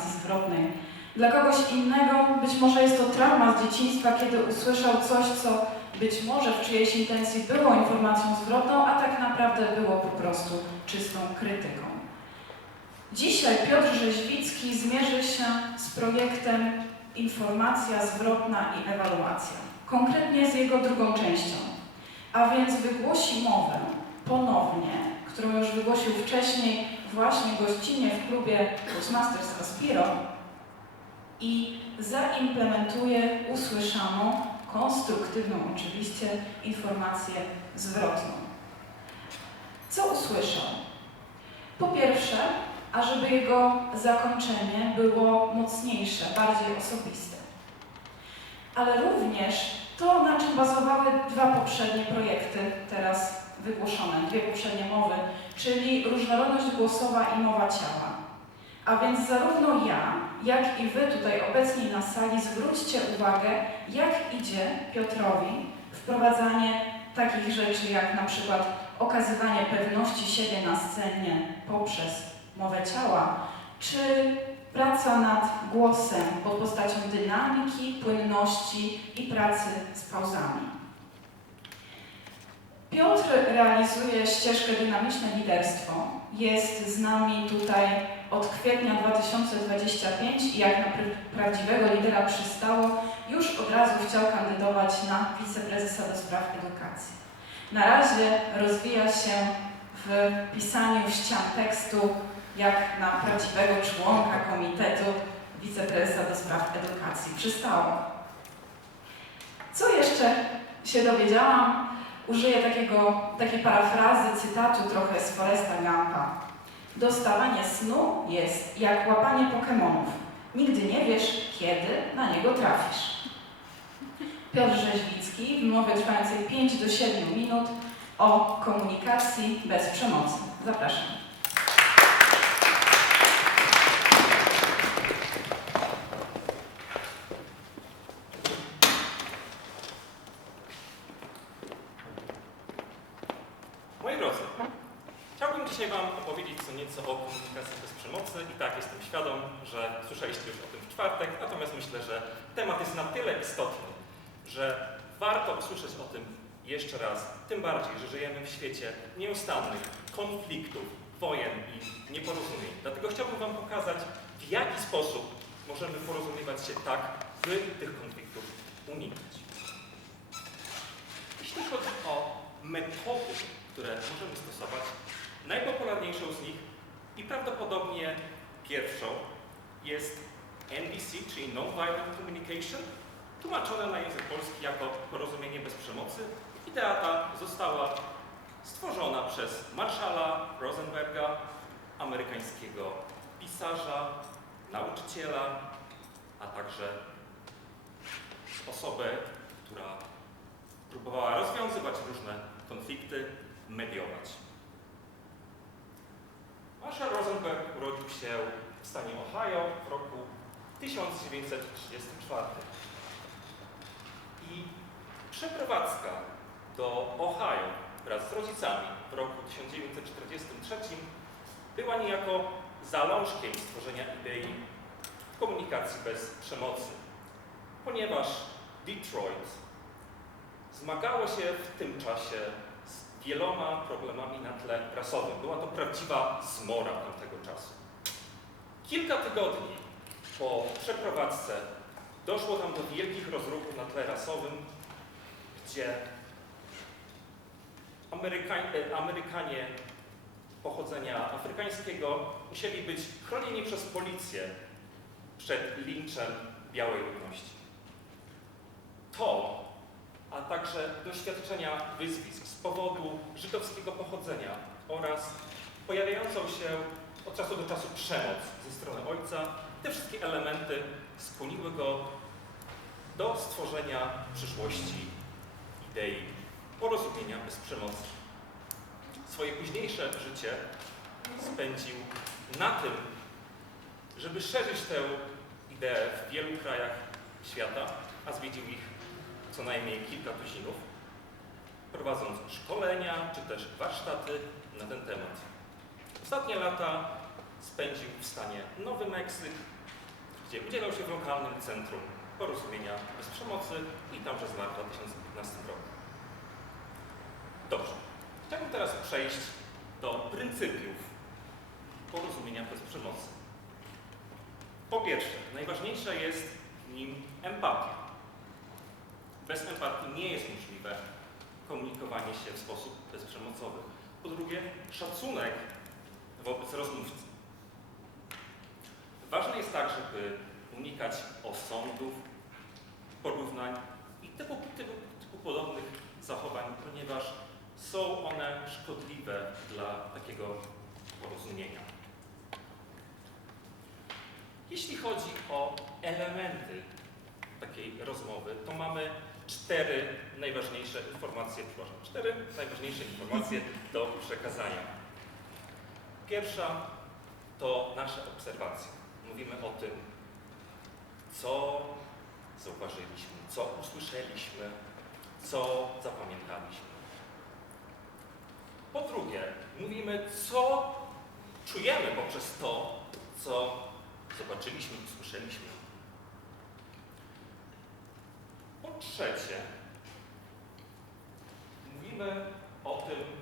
zwrotnej. Dla kogoś innego być może jest to trauma z dzieciństwa, kiedy usłyszał coś, co być może w czyjejś intencji było informacją zwrotną, a tak naprawdę było po prostu czystą krytyką. Dzisiaj Piotr Rzeźwicki zmierzy się z projektem Informacja zwrotna i ewaluacja, konkretnie z jego drugą częścią, a więc wygłosi mowę ponownie, którą już wygłosił wcześniej właśnie gościnnie w klubie Toastmasters Aspiro i zaimplementuje usłyszaną, konstruktywną oczywiście, informację zwrotną. Co usłyszał? Po pierwsze, ażeby jego zakończenie było mocniejsze, bardziej osobiste. Ale również to, na czym bazowały dwa poprzednie projekty, teraz wygłoszone, dwie poprzednie mowy, czyli różnorodność głosowa i mowa ciała. A więc zarówno ja, jak i Wy tutaj obecni na sali zwróćcie uwagę, jak idzie Piotrowi wprowadzanie takich rzeczy jak na przykład okazywanie pewności siebie na scenie poprzez mowę ciała, czy praca nad głosem pod postacią dynamiki, płynności i pracy z pauzami. Piotr realizuje ścieżkę dynamiczne liderstwo. Jest z nami tutaj od kwietnia 2025 i jak na pr- prawdziwego lidera przystało, już od razu chciał kandydować na wiceprezesa do spraw edukacji. Na razie rozwija się w pisaniu ścian tekstu jak na prawdziwego członka komitetu wiceprezesa do spraw edukacji. Przystało. Co jeszcze się dowiedziałam? Użyję takiego, takiej parafrazy, cytatu trochę z Foresta Gampa. Dostawanie snu jest jak łapanie Pokemonów. Nigdy nie wiesz, kiedy na niego trafisz. Piotr Rzeźwicki w mowie trwającej 5 do 7 minut o komunikacji bez przemocy. Zapraszam. Dzisiaj Wam opowiedzieć co nieco o komunikacji bez przemocy i tak jestem świadom, że słyszeliście już o tym w czwartek, natomiast myślę, że temat jest na tyle istotny, że warto usłyszeć o tym jeszcze raz, tym bardziej, że żyjemy w świecie nieustannych konfliktów, wojen i nieporozumień. Dlatego chciałbym Wam pokazać, w jaki sposób możemy porozumiewać się tak, by tych konfliktów uniknąć. Jeśli chodzi o metody, które możemy stosować, najpopularniejszą z nich i prawdopodobnie pierwszą jest NVC, czyli Nonviolent Communication, tłumaczone na język polski jako porozumienie bez przemocy. Idea ta została stworzona przez Marshalla Rosenberga, amerykańskiego pisarza, nauczyciela, a także się w stanie Ohio w roku 1934. I przeprowadzka do Ohio wraz z rodzicami w roku 1943 była niejako zalążkiem stworzenia idei komunikacji bez przemocy, ponieważ Detroit zmagało się w tym czasie z wieloma problemami na tle rasowym. Była to prawdziwa zmora tamtego czasu. Kilka tygodni po przeprowadzce doszło tam do wielkich rozruchów na tle rasowym, gdzie Amerykań, e, Amerykanie pochodzenia afrykańskiego musieli być chronieni przez policję przed linczem białej ludności. To a także doświadczenia wyzwisk z powodu żydowskiego pochodzenia oraz pojawiającą się od czasu do czasu przemoc ze strony ojca. Te wszystkie elementy skłoniły go do stworzenia przyszłości idei porozumienia bez przemocy. Swoje późniejsze życie spędził na tym, żeby szerzyć tę ideę w wielu krajach świata, a zwiedził ich co najmniej kilka tuzinów, prowadząc szkolenia czy też warsztaty na ten temat. Ostatnie lata spędził w stanie Nowy Meksyk, gdzie udzielał się w lokalnym centrum porozumienia bez przemocy i tamże zmarł w 2015 roku. Dobrze. Chciałbym teraz przejść do pryncypiów porozumienia bez przemocy. Po pierwsze, najważniejsza jest w nim empatia. Bez empatii nie jest możliwe komunikowanie się w sposób bezprzemocowy. Po drugie, szacunek wobec rozmówcy. Ważne jest tak, żeby unikać osądów, porównań i tego typu, typu podobnych zachowań, ponieważ są one szkodliwe dla takiego porozumienia. Jeśli chodzi o elementy takiej rozmowy, to mamy cztery najważniejsze informacje, cztery najważniejsze informacje do przekazania. Pierwsza to nasze obserwacje. Mówimy o tym, co zauważyliśmy, co usłyszeliśmy, co zapamiętaliśmy. Po drugie, mówimy, co czujemy poprzez to, co zobaczyliśmy i. Po trzecie, mówimy o tym,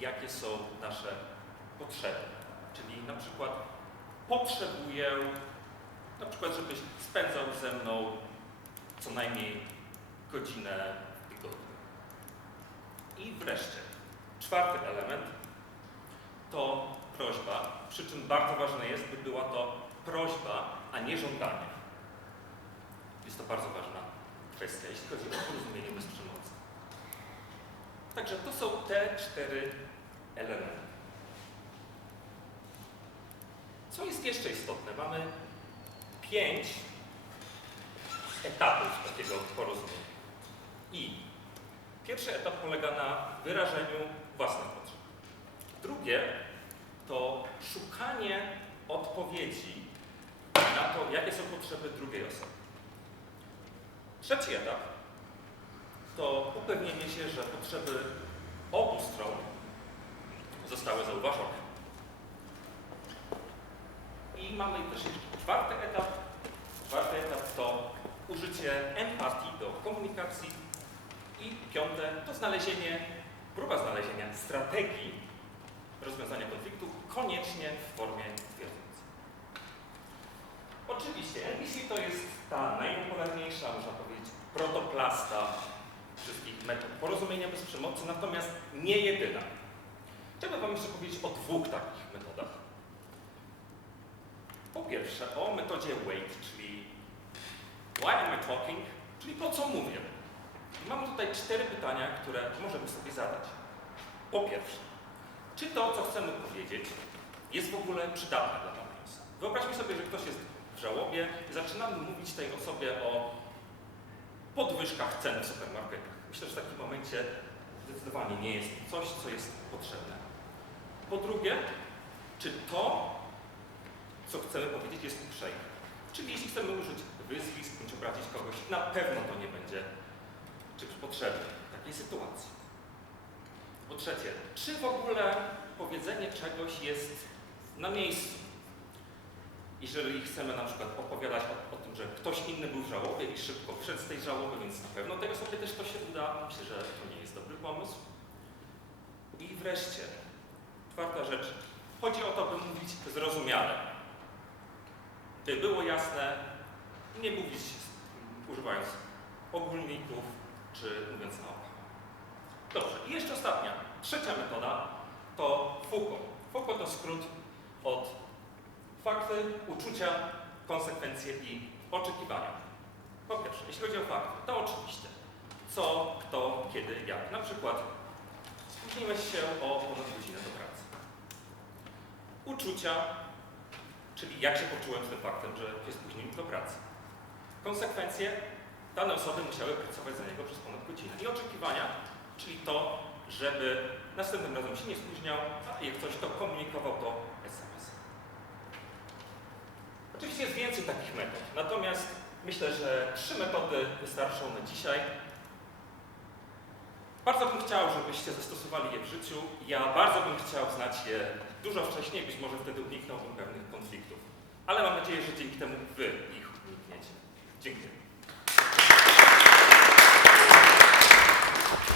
jakie są nasze potrzeby. Czyli na przykład potrzebuję, na przykład, żebyś spędzał ze mną co najmniej godzinę w tygodniu. I wreszcie, czwarty element to prośba, przy czym bardzo ważne jest, by była to prośba, a nie żądanie. Jest to bardzo ważna kwestia, jeśli chodzi o porozumienie bez przemocy. Także to są te cztery elementy. Co jest jeszcze istotne? Mamy pięć etapów takiego porozumienia. I pierwszy etap polega na wyrażeniu własnych potrzeb. Drugie to szukanie odpowiedzi na to, jakie są potrzeby drugiej osoby. Trzeci etap to upewnienie się, że potrzeby obu stron zostały zauważone. I mamy też jeszcze czwarty etap. Czwarty etap to użycie empatii do komunikacji. I piąte to znalezienie, próba znalezienia strategii rozwiązania konfliktu, koniecznie w formie twierdzącej. Oczywiście NPC to jest ta najpopularniejsza, można powiedzieć, protoplasta wszystkich metod porozumienia bez przemocy, natomiast nie jedyna. Chciałbym Wam jeszcze powiedzieć o dwóch takich metodach. Po pierwsze o metodzie WAIT, czyli Why am I talking? Czyli po co mówię. I mamy tutaj cztery pytania, które możemy sobie zadać. Po pierwsze, czy to, co chcemy powiedzieć, jest w ogóle przydatne dla danej osoby? Wyobraźmy sobie, że ktoś jest w żałobie i zaczynamy mówić tej osobie o podwyżkach cen w supermarketach. Myślę, że w takim momencie zdecydowanie nie jest coś, co jest potrzebne. Po drugie, czy to, co chcemy powiedzieć, jest uprzejme? Czyli jeśli chcemy użyć wyzwisk bądź obrazić kogoś, na pewno to nie będzie czymś potrzebnym w takiej sytuacji. Po trzecie, czy w ogóle powiedzenie czegoś jest na miejscu? Jeżeli chcemy na przykład opowiadać o, o że ktoś inny był w żałobie i szybko wszedł z tej żałoby, więc na pewno tej osobie też to się uda. Myślę, że to nie jest dobry pomysł. I wreszcie, czwarta rzecz. Chodzi o to, by mówić zrozumiale. By było jasne, nie mówić używając ogólników czy mówiąc na oko. Dobrze, i jeszcze ostatnia, trzecia metoda to FUKO. FUKO to skrót od fakty, uczucia, konsekwencje i oczekiwania. Po pierwsze, jeśli chodzi o fakty, to oczywiście co, kto, kiedy, jak. Na przykład spóźniłeś się o ponad godzinę do pracy. Uczucia, czyli jak się poczułem z tym faktem, że się spóźniłem do pracy. Konsekwencje, dane osoby musiały pracować za niego przez ponad godzinę. I oczekiwania, czyli to, żeby następnym razem się nie spóźniał, a jak coś, to komunikował to SMS. Oczywiście jest więcej takich metod, natomiast myślę, że trzy metody wystarczą na dzisiaj. Bardzo bym chciał, żebyście zastosowali je w życiu. Ja bardzo bym chciał znać je dużo wcześniej, być może wtedy uniknąłbym pewnych konfliktów. ale mam nadzieję, że dzięki temu wy ich unikniecie. Dziękuję.